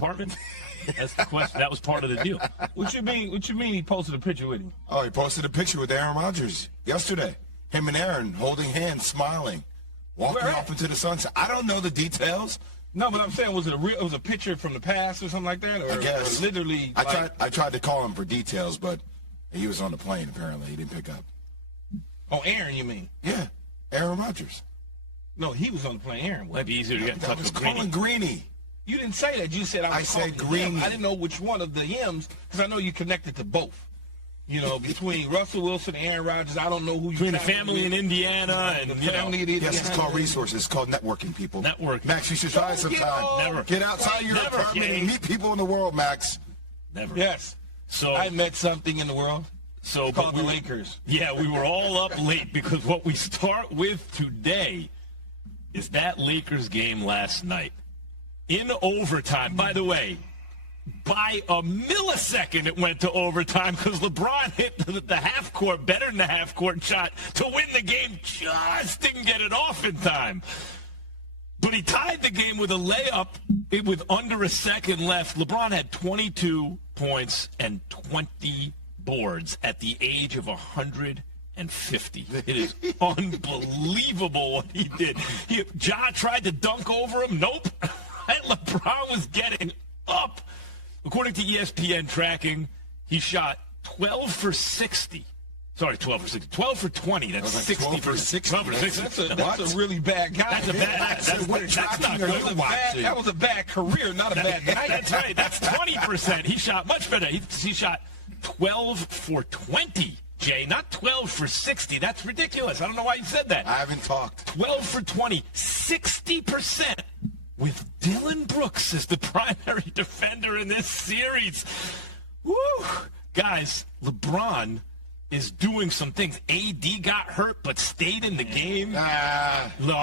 apartment? That's the question. That was part of the deal. What you mean he posted a picture with him? Oh, he posted a picture with Aaron Rodgers yesterday. Him and Aaron holding hands, smiling, walking off into the sunset. I don't know the details. No, but I'm saying, was it a picture from the past or something like that? Or, I guess. Or literally. I tried to call him for details, but he was on the plane, apparently. He didn't pick up. Oh, Aaron, you mean? Yeah, Aaron Rodgers. No, he was on the plane. Aaron was. Might be easier to get in touch with calling Greeny. You didn't say that. You said I said Greeny. I didn't know which one of the M's, because I know you connected to both. You know, between Russell Wilson and Aaron Rodgers, I don't know who you between the family in Indiana and the family in Indiana. Yes, it's called resources. It's called networking, people. Networking. Max, you should try it sometime. Never. Get outside your apartment and meet people in the world, Max. Never. Yes. So I met something in the world. So called the Lakers. Yeah, we were all up late because what we start with today is that Lakers game last night. In overtime, by the way, by a millisecond it went to overtime because LeBron hit the half court, better than the half court shot to win the game, just didn't get it off in time. But he tied the game with a layup with under a second left. LeBron had 22 points and 20 boards at the age of 150. It is unbelievable what he did. Ja tried to dunk over him. Nope. LeBron was getting up. According to ESPN tracking, he shot 12 for 60. Sorry, 12 for 60. 12 for 20. That's like 60 12 for 60. 12 for 60. That's a really bad guy. That's a bad. That's not good. That was a bad career, not a bad night. That's right. That's 20%. He shot much better. He shot 12 for 20. Jay, not 12 for 60. That's ridiculous. I don't know why you said that. I haven't talked. 12 for 20. 60%. With Dillon Brooks as the primary defender in this series. Woo! Guys, LeBron is doing some things. AD got hurt but stayed in the game.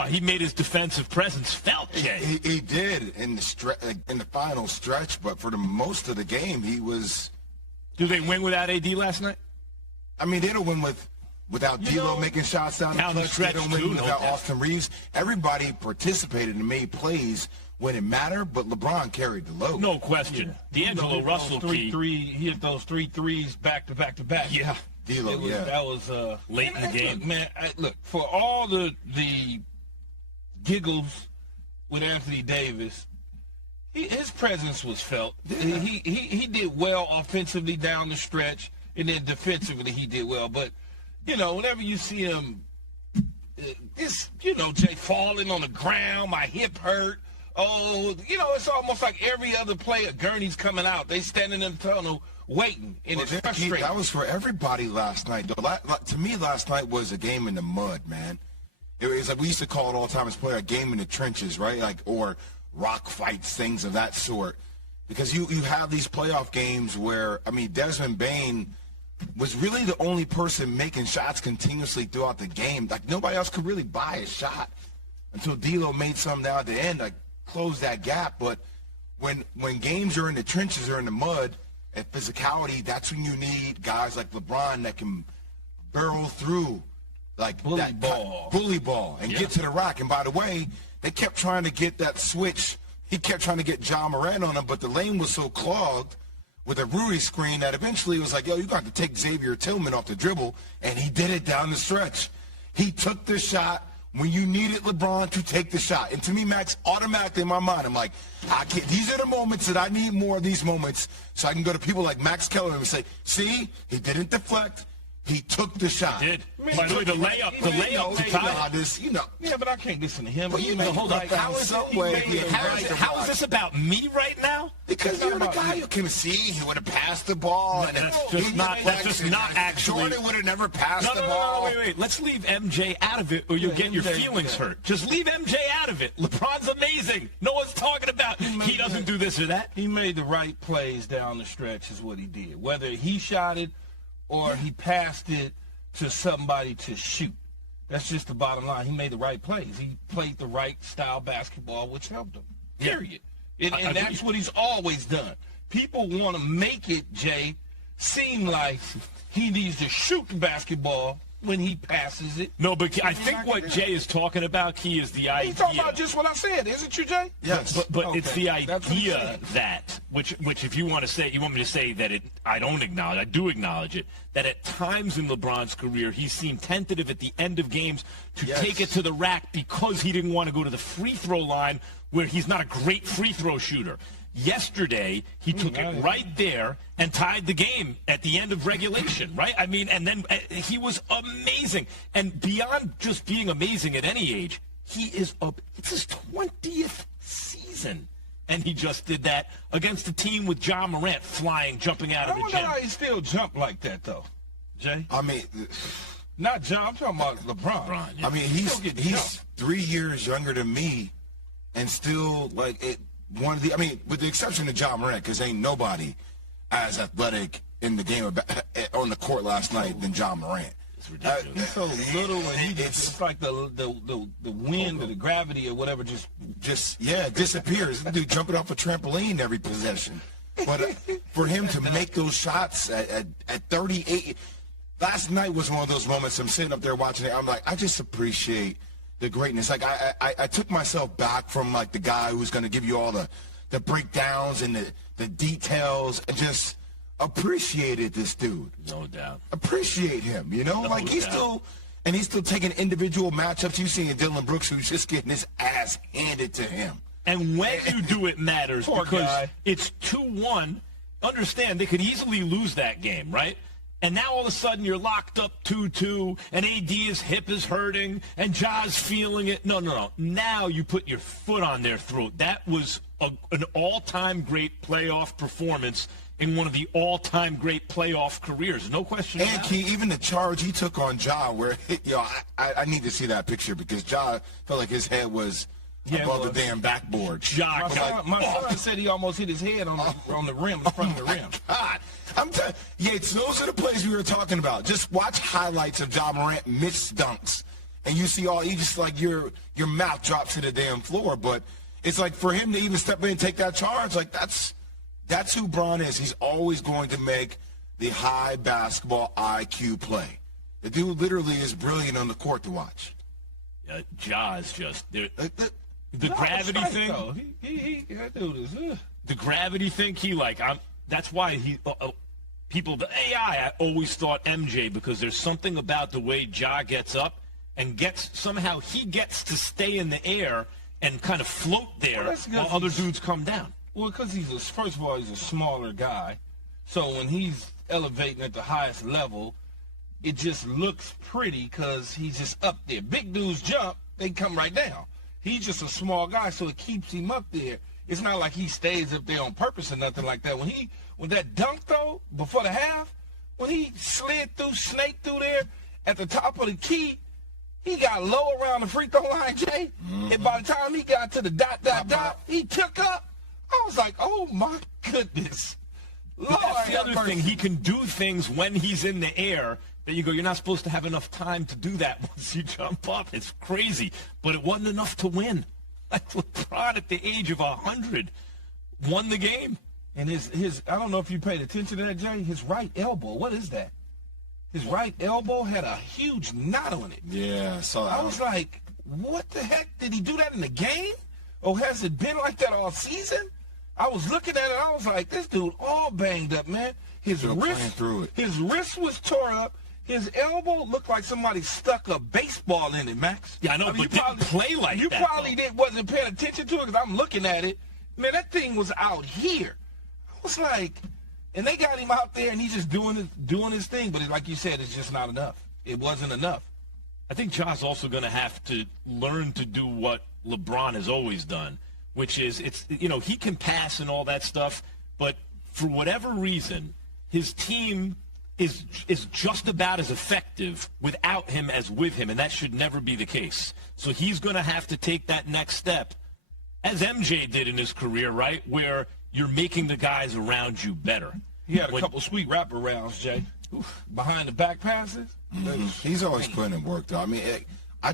He made his defensive presence felt, Jay. He did in the final stretch, but for the most of the game, he was... Do they win without AD last night? I mean, they don't win without D'Lo making shots down the stretch. They don't win without Austin Reeves. Everybody participated and made plays when it mattered, but LeBron carried the load. No question. Yeah. D'Angelo Russell he hit those 3 threes back to back to back. Yeah. D'Lo, that was late in the game. Look, man, look, for all the giggles with Anthony Davis, his presence was felt. Yeah. He did well offensively down the stretch, and then defensively he did well. But, whenever you see him, Jay, falling on the ground, my hip hurt. Oh, it's almost like every other player, Gurney's coming out. They standing in the tunnel waiting, and it's frustrating. That was for everybody last night. To me, last night was a game in the mud, man. It was like we used to call it all the time as player a game in the trenches, right? Or rock fights, things of that sort. Because you have these playoff games where, Desmond Bane was really the only person making shots continuously throughout the game. Like, nobody else could really buy a shot until D'Lo made some down at the end, close that gap. But when games are in the trenches or in the mud and physicality, that's when you need guys like LeBron that can barrel through bully ball and get to the rack. And by the way, they kept trying to get that switch. He kept trying to get Ja Morant on him, but the lane was so clogged with a Rudy screen that eventually it was like, you got to take Xavier Tillman off the dribble, and he did it down the stretch. He took the shot when you needed LeBron to take the shot. And to me, Max, automatically in my mind, I'm like, these are the moments that I need more of these moments so I can go to people like Max Keller and say, see, he didn't deflect. He took the shot. He did. By the way, the layup to tie. Yeah, but I can't listen to him. But hold up. How is this about me right now? Because you're the guy who can see. He would have passed the ball. And that's just not actually. Jordan would have never passed the ball. No, wait. Let's leave MJ out of it or you'll get your feelings hurt. Just leave MJ out of it. LeBron's amazing. No one's talking about he doesn't do this or that. He made the right plays down the stretch is what he did. Whether he shot it or he passed it to somebody to shoot. That's just the bottom line. He made the right plays. He played the right style basketball, which helped him. Period. And that's what he's always done. People want to make it, Jay, seem like he needs to shoot the basketball when he passes it. No, but I think what Jay is talking about, Key, is the idea. He's talking about just what I said, isn't you, Jay? Yes. But Okay. it's the That's idea that, which if you want to say, you want me to say that I don't acknowledge, I do acknowledge it, that at times in LeBron's career, he seemed tentative at the end of games to take it to the rack because he didn't want to go to the free throw line where he's not a great free throw shooter. Yesterday, he took it right there and tied the game at the end of regulation, right? I mean, and then he was amazing. And beyond just being amazing at any age, he is it's his 20th season. And he just did that against a team with John Morant flying, jumping out of the I wonder gym. how he still jump like that, though, Jay. I mean, Not John. I'm talking about LeBron. I mean, he's 3 years younger than me, and still like it. I mean, with the exception of John Morant, because ain't nobody as athletic in the game on the court last night than John Morant. It's ridiculous. He's so little, and it's like the wind or the gravity or whatever just disappears. This dude jumping off a trampoline every possession. But for him to make those shots at 38, last night was one of those moments. I'm sitting up there watching it. I'm like, I just appreciate the greatness. Like I took myself back from like the guy who's going to give you all the breakdowns and the details, and just appreciated this dude. No doubt. Appreciate him, you know? Like he's still taking individual matchups. You see Dillon Brooks, who's just getting his ass handed to him. And when you do it matters because guy. it's 2-1. Understand, they could easily lose that game, right? And now all of a sudden you're locked up 2-2, and AD's hip is hurting, and Ja's feeling it. No. Now you put your foot on their throat. That was an all-time great playoff performance in one of the all-time great playoff careers. No question about it. And Key, even the charge he took on Ja, where, I need to see that picture because Ja felt like his head was above the damn backboard. Ja my son said he almost hit his head on the rim, in front of the rim. God. It's those are the plays we were talking about. Just watch highlights of Ja Morant miss dunks, and you see you just like your mouth drops to the damn floor. But it's like for him to even step in and take that charge, like that's who Bron is. He's always going to make the high basketball IQ play. The dude literally is brilliant on the court to watch. Ja is just the gravity thing. That dude is. The gravity thing. That's why people, the AI, I always thought MJ, because there's something about the way Ja gets up and somehow he gets to stay in the air and kind of float there while other dudes come down. Well, because first of all, he's a smaller guy. So when he's elevating at the highest level, it just looks pretty because he's just up there. Big dudes jump, they come right down. He's just a small guy, so it keeps him up there. It's not like he stays up there on purpose or nothing like that. When that dunk, though, before the half, when he snaked through there at the top of the key, he got low around the free throw line, Jay. Mm-hmm. And by the time he got to the dot, he took up. I was like, oh, my goodness. Lord, that's the other thing. He can do things when he's in the air that you go, you're not supposed to have enough time to do that once you jump up. It's crazy. But it wasn't enough to win. Like LeBron at the age of 100 won the game. And his I don't know if you paid attention to that, Jay, his right elbow, what is that? His right elbow had a huge knot on it. Yeah, I saw that. I was like, what the heck? Did he do that in the game? Or has it been like that all season? I was looking at it, I was like, this dude all banged up, man. His wrist was tore up. His elbow looked like somebody stuck a baseball in it, Max. Yeah, I know, but didn't play like that. You probably wasn't paying attention to it because I'm looking at it. Man, that thing was out here. I was like, and they got him out there, and he's just doing his thing. But like you said, it's just not enough. It wasn't enough. I think Ja's also going to have to learn to do what LeBron has always done, which is he can pass and all that stuff, but for whatever reason, his team is just about as effective without him as with him, and that should never be the case. So he's going to have to take that next step, as MJ did in his career, right, where you're making the guys around you better. He had a couple sweet wraparounds, Jay, behind the back passes. Mm-hmm. He's always putting in work, though. I mean, I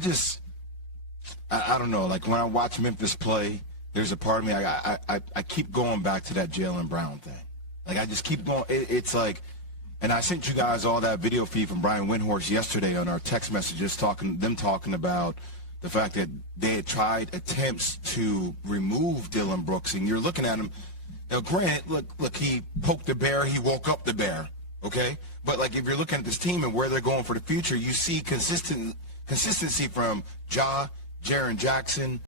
don't know. Like, when I watch Memphis play, there's a part of me, I keep going back to that Jaylen Brown thing. Like, I just keep going. It's like, And I sent you guys all that video feed from Brian Windhorst yesterday on our text messages, talking about the fact that they had tried attempts to remove Dillon Brooks, and you're looking at him. Now, granted, look, he poked the bear, he woke up the bear, okay? But, like, if you're looking at this team and where they're going for the future, you see consistency from Ja, Jaren Jackson,